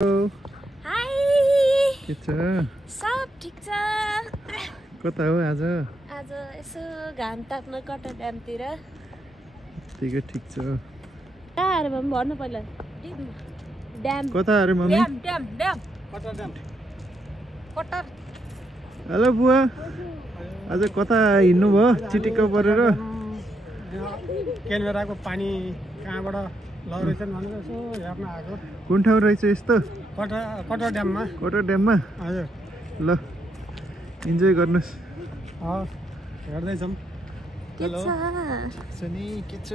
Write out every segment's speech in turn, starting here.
High के छ सब ठिक छ कता हो आज आज यसो घाम ताप्न कटा ड्यामतिर त्यतिकै ठिक छ कहाँ पनि भन्नु पहिला ड्याम कता अरे मम्मी ड्याम ड्याम ड्याम कटर हेलो बुवा आज कता हिँड्नु भयो चिटिक्क परेर क्यानबेराको पानी कहाँबाट लग्दैछन् भनेर यसो हेर्न आएको कुन ठाउँ रहेछ यस्तो कटर ड्याममा कटर ड्याममा हजुर ल इन्जोय गर्नुहोस् हेर्दैछौँ के छ नि के छ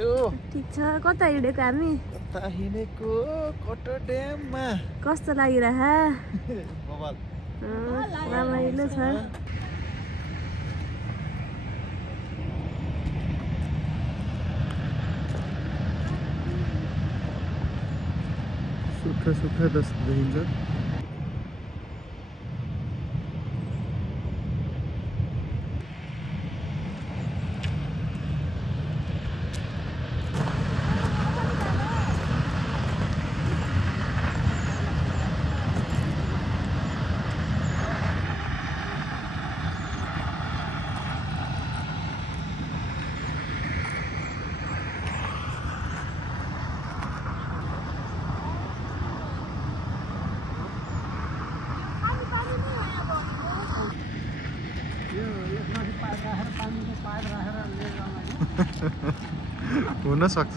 ठिक छ कता हिँडेको हामी कता हिँडेको कटर ड्याममा कस्तो लागिरह रमाइलो छ सुक्खा सुक्खा देखिन्छ हुन सक्छ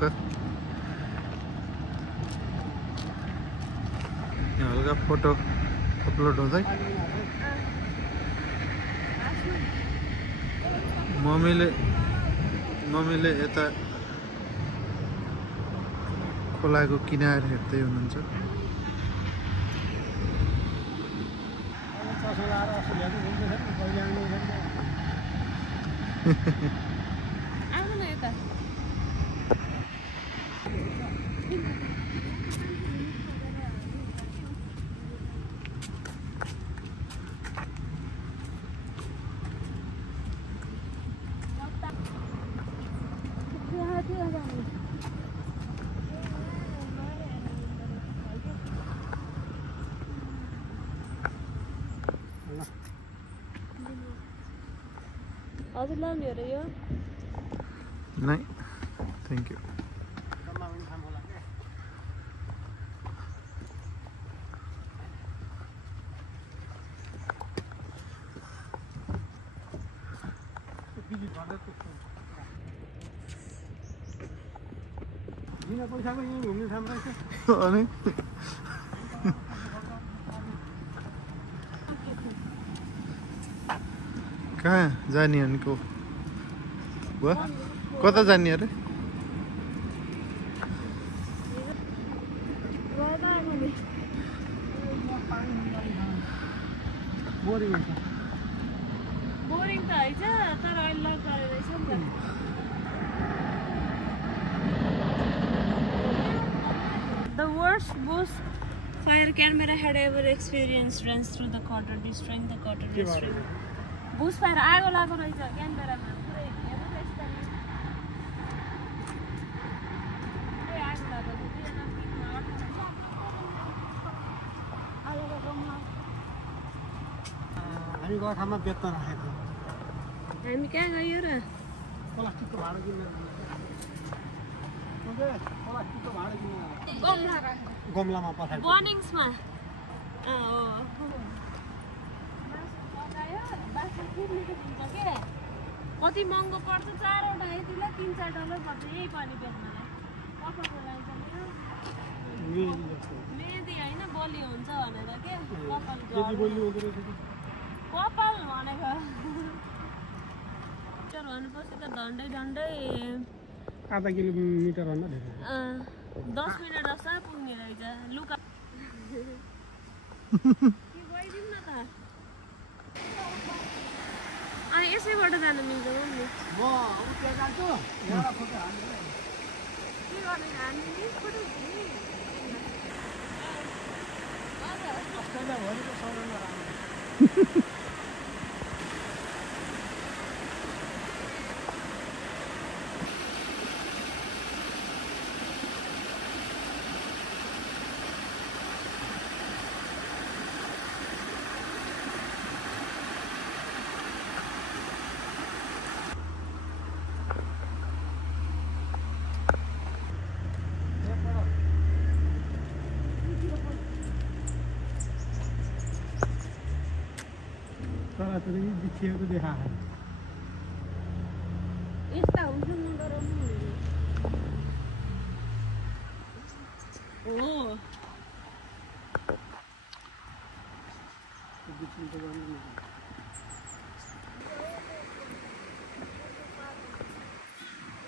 यहाँ हल्का फोटो अपलोड हुँदै मम्मीले यता खोलाको किनार हेर्दै हुनुहुन्छ हजुर लाने हो र यो नै थ्याङ्क यू पैसाको यहीँ घुम्ने ठाउँ रहेछ अनि कहाँ जाने अनिको बुवा कता जाने अरे बोरिङ हुन्छ बोरिङ त होइन तर अहिले लक गरेर रहेछ नि त The worst bushfire Canberra had ever experienced runs through the quarter, destroying the quarter district. Bushfire आगो लागो रहेछ क्यानबेरामा पुरै हेर्नु रहेछ त नि पुरै आगो लागो छ हामी गएको ठाउँमा बेच्न राखेको हामी कहाँ गयो र प्लास्टिकको भाँडा किन्न प्लास्टिकको भाँडा किन्न गमलामा पठाएको बनिङ्समा कति महँगो पर्छ 4 वटा यतिलाई $3-4 पर्छ यही पानी बेच्नलाई कपाको लाइन्छ मेहदी होइन बलि हुन्छ भनेर के कपाल भनेको भनेपछि त झन्डै आधा किलोमिटर भन्दा धेरै 10 मिनट जस्तो पुग्ने रहेछ लुका गइदिउँ न त अनि यसैबाट जानु मिल्छ नि म उता जान्छु एउटा फोटो हाल्नु के गर्ने हामी नि फोटो अस्ट्रेलिया भरिको सबैमा राम्रो रातो बिछिएको देखा यस्ता हुन्छन् नराम्रो ओ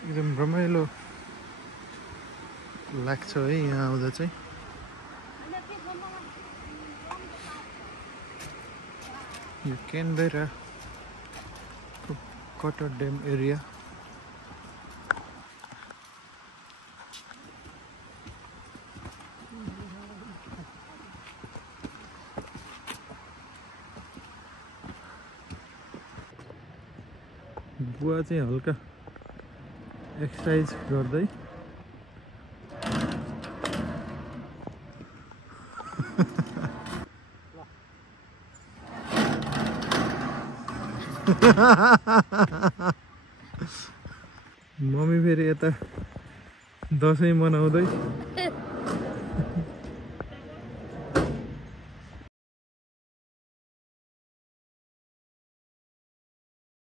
एकदम रमाइलो लाग्छ है यहाँ आउँदा चाहिँ यो क्यानबेरा कटर ड्याम एरिया बुवा चाहिँ हल्का एक्सर्साइज गर्दै मम्मी फेरि यता दसैँ मनाउँदै